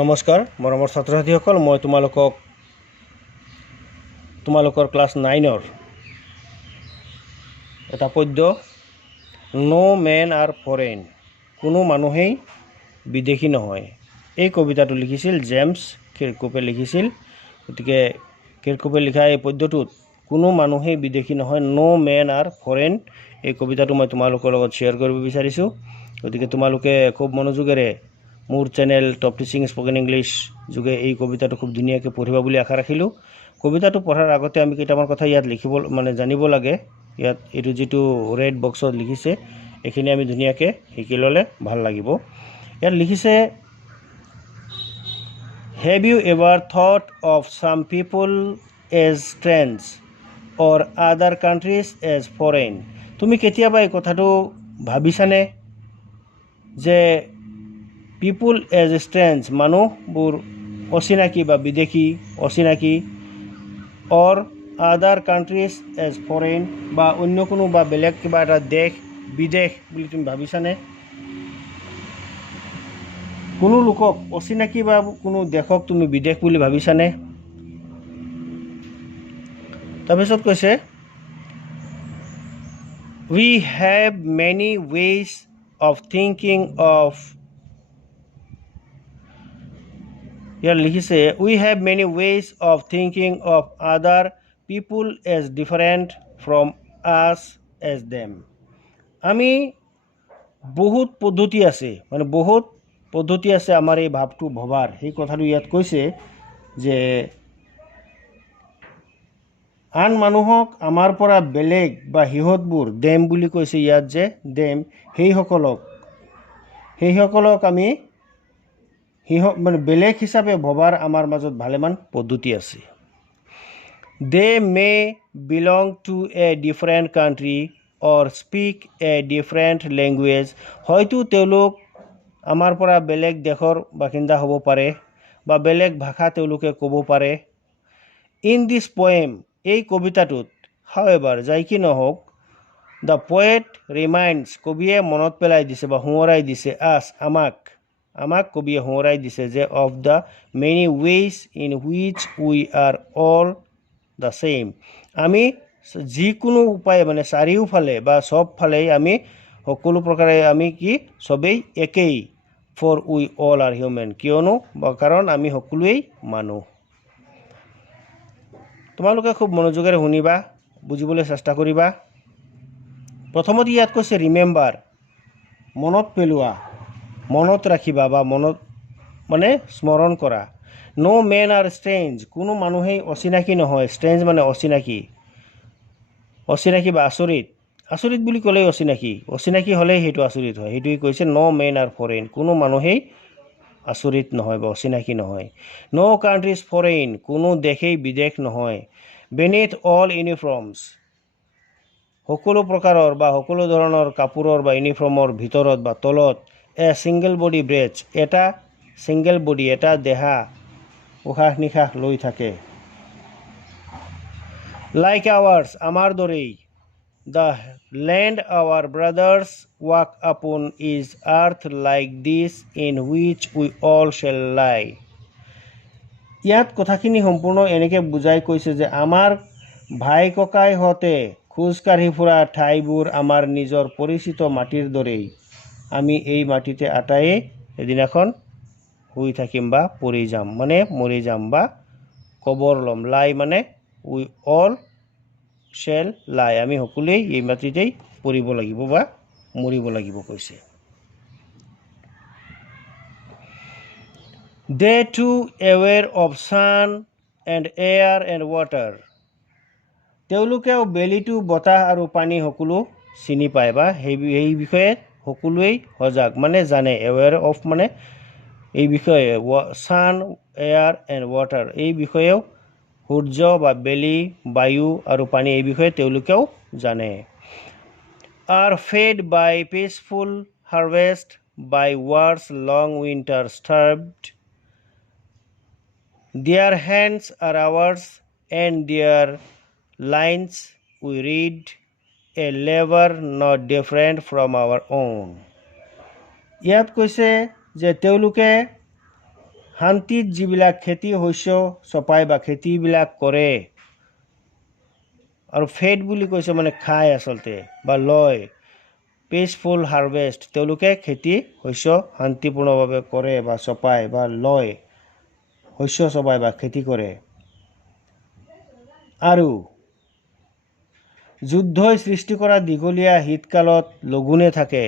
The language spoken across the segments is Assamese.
নমস্কাৰ মৰমৰ ছাত্ৰ ছাত্ৰীসকল মই তোমালোকৰ ক্লাছ 9ৰ এটা পদ্য নো মেন আৰ ফৰেইন কোনো মানুহেই বিদেশী নহয় এই কবিতাটো লিখিছিল জেমছ কিৰ্কপে লিখিছিল গতিকে কিৰ্কপে লিখা এই পদ্যটোত কোনো মানুহেই বিদেশী নহয় নো মেন আৰ ফৰেইন এই কবিতাটো মই তোমালোকৰ লগত শ্বেয়াৰ কৰিব বিচাৰিছোঁ গতিকে তোমালোকে খুব মনোযোগেৰে মোৰ channel top teaching spoken English যোগে এই কবিতাটো খুব ধুনীয়াকৈ পঢ়িবা বুলি আশা ৰাখিলোঁ কবিতাটো পঢ়াৰ আগতে আমি কেইটামান কথা ইয়াত লিখিব জানিব লাগে ইয়াত এইটো যেটো ৰেড বক্সত লিখিছে এখিনি আমি ধুনীয়াকৈ শিকি ল'লে ভাল লাগিব ইয়াত লিখিছে Have you ever thought of some people as strange or other countries as foreign তুমি কেতিয়াবা এই কথাটো ভাবিছানে যে people as strange মানুহবোৰ অচিনাকি বা বিদেশী অচিনাকি or other countries as foreign বা অন্য কোনো বা বেলেগ কিবা এটা দেশ বিদেশ বুলি তুমি ভাবিছানে কোনো লোকক অচিনাকি বা কোনো দেশক তুমি বিদেশ বুলি ভাবিছানে তাৰপিছত কৈছে we have many ways of thinking of here লিখিছে we have many ways of thinking of other people as different from us as them আমি বহুত পদ্ধতি আছে মানে বহুত পদ্ধতি আছে আমাৰ এই ভাৱটো ভবাৰ সেই কথাটো ইয়াত কৈছে যে আন মানুহক আমাৰ পৰা বেলেগ বা হিহতবোৰ দেম বুলি কৈছে ইয়াত যে দেম সেইসকলক আমি মানে বেলেগ হিচাপে ভবাৰ আমাৰ মাজত ভালেমান পদ্ধতি আছে they may belong to a different country or speak a different language হয়তো তেওঁলোক আমাৰ পৰা বেলেগ দেশৰ বাসিন্দা হ'ব পাৰে বা বেলেগ ভাষা তেওঁলোকে ক'ব পাৰে in this poem এই কবিতাটোত however যাই কি নহওক the poet reminds কবিয়ে মনত পেলাই দিছে বা সোঁৱৰাই দিছে আমাক কবিয়ে সোঁৱৰাই দিছে যে of the many ways in which we are all the same আমি যিকোনো উপায় মানে চাৰিওফালে বা সব ফালেই আমি সকলো প্ৰকাৰে আমি কি সবেই একেই for we all are human কিয়নো বা কাৰণ আমি সকলোৱেই মানুহ তোমালোকে খুব মনোযোগেৰে শুনিবা বুজিবলৈ চেষ্টা কৰিবা প্ৰথমতে ইয়াত কৈছে ৰিমেম্বাৰ মনত পেলোৱা মনত ৰাখিবা বা মনত মানে স্মৰণ কৰা নো মেন আৰ ষ্ট্ৰেঞ্জ কোনো মানুহেই অচিনাকি নহয় ষ্ট্ৰেঞ্জ মানে অচিনাকি বা আচৰিত বুলি ক'লেই অচিনাকি হ'লেই সেইটো আচৰিত হয় সেইটোৱে কৈছে নো মেন আৰ ফৰেইন কোনো মানুহেই আচৰিত নহয় বা অচিনাকি নহয় নো কাণ্ট্ৰিজ ফৰেইন কোনো দেশেই বিদেশ নহয় beneath all uniforms সকলো প্ৰকাৰৰ বা সকলো ধৰণৰ কাপোৰৰ বা ইউনিফৰ্মৰ ভিতৰত বা তলত এ সিংগল বডি ব্ৰেথ এটা সিংগল বডি এটা দেহা উশাহ নিশাহ লৈ থাকে like ours আমাৰ দৰেই the land our brothers walk upon is earth like this in which we all shall lie ইয়াত কথাখিনি সম্পূৰ্ণ এনেকৈ বুজাই কৈছে যে আমাৰ ভাই ককাই হতে খোজকাঢ়ি ফুৰা ঠাইবোৰ আমাৰ নিজৰ পৰিচিত মাটিৰ দৰেই আমি এই মাটিতে আটায়ে এদিনাখন শুই থাকিম বা পৰি যাম মানে মৰি যাম বা কবৰ লম লাই মানে উই অল শ্বেল লাই আমি সকলোৱেই এই মাটিতেই পৰিব লাগিব বা মৰিব লাগিব কৈছে they too aware of sun and air and water তেওঁলোকেও বেলিটো বতাহ আৰু পানী সকলো চিনি পায় বা এই বিষয়ে সকলোৱেই সজাগ মানে জানে aware of মানে এই বিষয়ে sun air and water এই বিষয়েও সূৰ্য বা বেলি বায়ু আৰু পানী এই বিষয়ে তেওঁলোকেও জানে are fed by peaceful harvest by wars long winter starved their hands are ours and their lines we read a labor not different from our own ইয়াত কৈছে যে তেওঁলোকে শান্তিত যিবিলাক খেতি শস্য চপাই বা খেতিবিলাক কৰে আৰু ফেড বুলি কৈছে মানে খায় আচলতে বা লয় পিচফুল হাৰ্ভেষ্ট তেওঁলোকে খেতি শস্য শান্তিপূৰ্ণভাৱে কৰে বা চপায় বা লয় শস্য চপায় বা খেতি কৰে আৰু যুদ্ধই সৃষ্টি কৰা দীঘলীয়া শীতকালত লঘোণে থাকে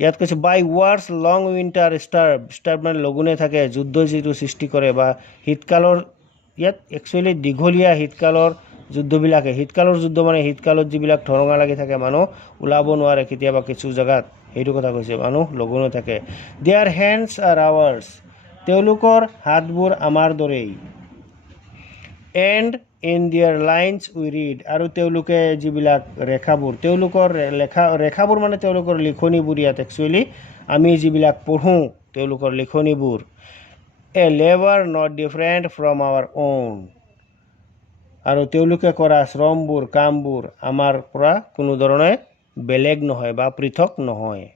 ইয়াত কৈছে বাই ৱাৰ্ছ লং উইণ্টাৰ ষ্টাৰ্ভ মানে লঘোণে থাকে যুদ্ধই যিটো সৃষ্টি কৰে বা শীতকালৰ ইয়াত একচুৱেলি দীঘলীয়া শীতকালৰ যুদ্ধবিলাকে শীতকালৰ যুদ্ধ মানে শীতকালত যিবিলাক ঠৰঙা লাগি থাকে মানুহ ওলাব নোৱাৰে কেতিয়াবা কিছু জেগাত সেইটো কথা কৈছে মানুহ লঘোণে থাকে দেয়াৰ হেণ্ডছ আৰ আৱাৰ্ছ তেওঁলোকৰ হাতবোৰ আমাৰ দৰেই এণ্ড ইন দিয়াৰ লাইনছ উই ৰিড আৰু তেওঁলোকে যিবিলাক ৰেখাবোৰ তেওঁলোকৰ ৰেখাবোৰ মানে তেওঁলোকৰ লিখনিবোৰ ইয়াত একচুৱেলি আমি যিবিলাক পঢ়োঁ তেওঁলোকৰ লিখনিবোৰ a labour not different from our own আৰু তেওঁলোকে কৰা শ্ৰমবোৰ কামবোৰ আমাৰ পৰা কোনো ধৰণে বেলেগ নহয় বা পৃথক নহয়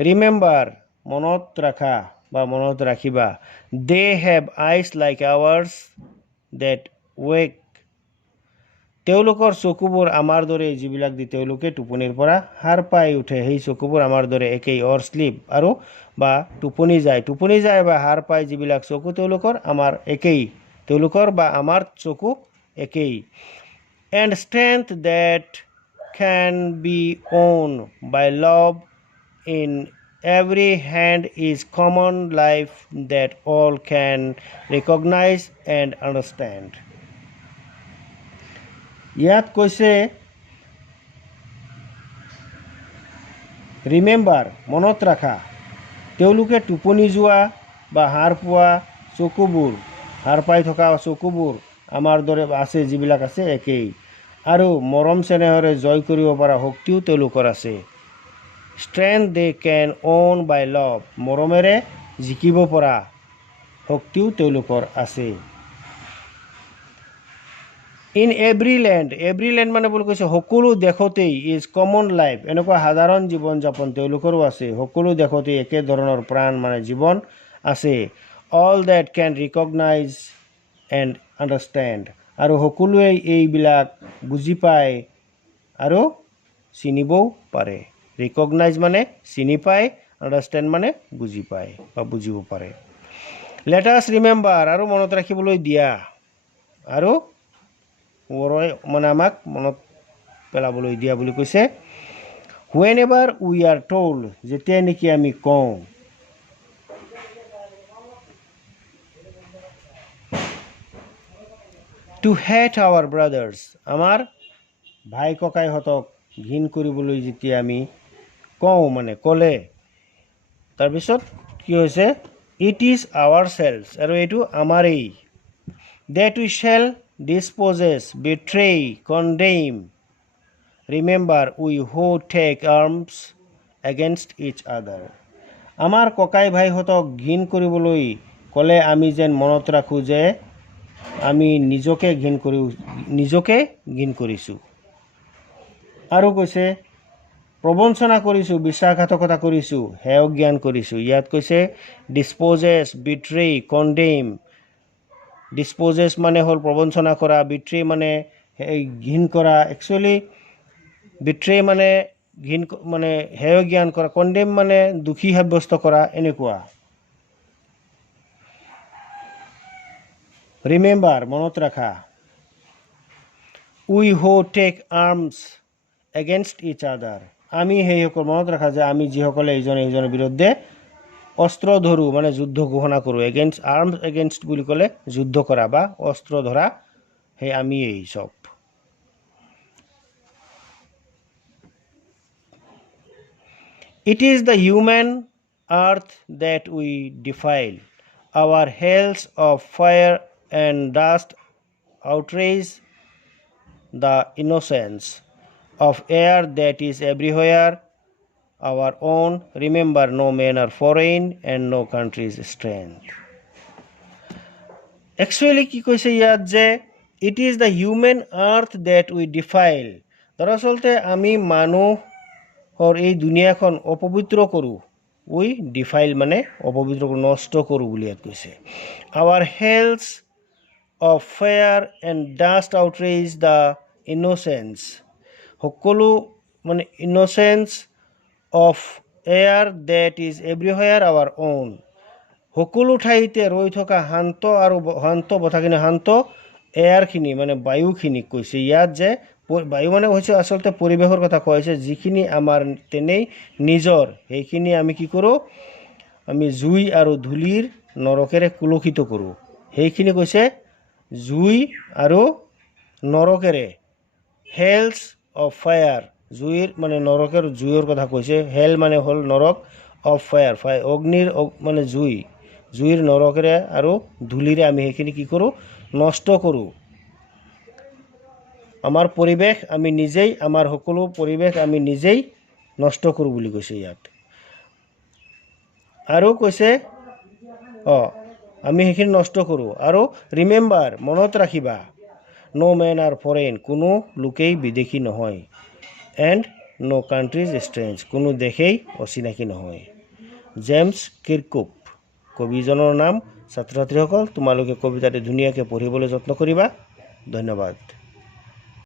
ৰিমেম্বাৰ মনত ৰাখা বা মনত ৰাখিবা they have eyes like ours that wake তেওঁলোকৰ চকুবোৰ আমাৰ দৰে যিবিলাক দি তেওঁলোকে টোপনিৰ পৰা সাৰ পাই উঠে সেই চকুবোৰ আমাৰ দৰে একেই অৰ শ্লিপ আৰু বা টোপনি যায় বা সাৰ পাই যিবিলাক চকু তেওঁলোকৰ আমাৰ একেই তেওঁলোকৰ বা আমাৰ চকু একেই and strength that can be owned by love in every hand is common life that all can recognize and understand ইয়াত কৈছে ৰিমেম্বাৰ মনত ৰাখা তেওঁলোকে টোপনি যোৱা বা সাৰ পোৱা চকুবোৰ সাৰ পাই থকা চকুবোৰ আমাৰ দৰে আছে যিবিলাক আছে একেই আৰু মৰম চেনেহৰে জয় কৰিব পৰা শক্তিও তেওঁলোকৰ আছে ষ্ট্ৰেংথ দে কেন অ'ন বাই লাভ মৰমেৰে জিকিব পৰা শক্তিও তেওঁলোকৰ আছে ইন এভৰি লেণ্ড মানে বুলি কৈছে সকলো দেশতেই ইজ কমন লাইফ এনেকুৱা সাধাৰণ জীৱন যাপন তেওঁলোকৰো আছে সকলো দেশতেই একে ধৰণৰ প্ৰাণ মানে জীৱন আছে all that can recognise and understand আৰু সকলোৱে এইবিলাক বুজি পায় আৰু চিনিবও পাৰে ৰিকগনাইজ মানে চিনি পায় আণ্ডাৰষ্টেণ্ড মানে বুজি পায় বা বুজিব পাৰে লেট আছ ৰিমেম্বাৰ আৰু মনত ৰাখিবলৈ দিয়া আৰু মানে আমাক মনত পেলাবলৈ দিয়া বুলি কৈছে when ever we are told যেতিয়া নেকি আমি কওঁ টু হেট আৱাৰ ব্ৰাদাৰ্ছ আমাৰ ভাই ককাইহঁতক ঘিণ কৰিবলৈ যেতিয়া আমি কওঁ মানে ক'লে তাৰপিছত কি হৈছে ইট ইজ আৱাৰ চেল্ফ আৰু এইটো আমাৰেই date we shell disposes, betray, condemn. Remember, we who take arms against each other. আমাৰ ককাই ভাইহঁতক ঘিণ কৰিবলৈ ক'লে আমি যেন মনত ৰাখোঁ যে আমি নিজকে ঘিণ কৰিছোঁ আৰু কৈছে প্ৰবঞ্চনা কৰিছোঁ বিশ্বাসঘাতকতা কৰিছোঁ হেয় জ্ঞান কৰিছোঁ ইয়াত কৈছে ডিছপ'জেছ বিট্ৰে কণ্ডেম ডিছপ'জেছ মানে হ'ল প্ৰবঞ্চনা কৰা বিট্ৰে মানে ঘিণ কৰা একচুৱেলি বিট্ৰে মানে ঘিণ মানে হেয় জ্ঞান কৰা কণ্ডেম মানে দোষী সাব্যস্ত কৰা এনেকুৱা ৰিমেম্বাৰ মনত ৰাখা উই হু টেক আৰ্মছ এগেইনষ্ট ইচ আদাৰ আমি সেইসকল মনত ৰাখা যে আমি যিসকলে ইজনে সিজনৰ বিৰুদ্ধে অস্ত্ৰ ধৰোঁ মানে যুদ্ধ ঘোষণা কৰোঁ এগেইনষ্ট আৰ্মছ এগেইনষ্ট বুলি ক'লে যুদ্ধ কৰা বা অস্ত্ৰ ধৰা সেই আমি এই চব it is the human earth that we defile our hells of fire and dust outrage the innocence of air that is everywhere our own remember no men are foreign and no country is strange actually কি কৈছে ইয়াত যে it is the human earth that we defile দৰাচলতে আমি মানুহৰ এই দুনিয়াখন অপবিত্ৰ কৰোঁ উই ডিফাইল মানে অপবিত্ৰ নষ্ট কৰোঁ বুলি ইয়াত কৈছে our health of fire and dust outrage the innocence সকলো মানে innocence of air that is everywhere our own সকলো ঠাইতে ৰৈ থকা শান্ত আৰু শান্ত বতাহখিনি শান্ত এয়াৰখিনি মানে বায়ুখিনিক কৈছে ইয়াত যে বায়ু মানে হৈছে আচলতে পৰিৱেশৰ কথা কোৱা হৈছে যিখিনি আমাৰ তেনেই নিজৰ সেইখিনি আমি কি কৰোঁ আমি জুই আৰু ধূলিৰ নৰকেৰে কুলসিত কৰোঁ সেইখিনি কৈছে জুই আৰু নৰকেৰে হেল্থ অফ ফায়াৰ জুইৰ মানে নৰকেৰ জুইৰ কথা কৈছে হেল মানে হ'ল নৰক অফ ফায়াৰ অগ্নিৰ মানে জুইৰ নৰকেৰে আৰু ধূলিৰে আমি সেইখিনি কি কৰোঁ নষ্ট কৰোঁ আমাৰ পৰিৱেশ আমি নিজেই আমাৰ সকলো পৰিৱেশ আমি নিজেই নষ্ট কৰোঁ বুলি কৈছে ইয়াত আৰু কৈছে আমি সেইখিনি নষ্ট কৰোঁ আৰু ৰিমেম্বাৰ মনত ৰাখিবা নো মেন আৰ ফৰেইন কোনো লোকেই বিদেশী নহয় এণ্ড নো কাণ্ট্ৰিজ ষ্ট্ৰেঞ্জ কোনো দেশেই অচিনাকি নহয় জেমছ কিৰ্কুপ কবিজনৰ নাম ছাত্ৰ ছাত্ৰীসকল তোমালোকে কবিতাটো ধুনীয়াকৈ পঢ়িবলৈ যত্ন কৰিবা ধন্যবাদ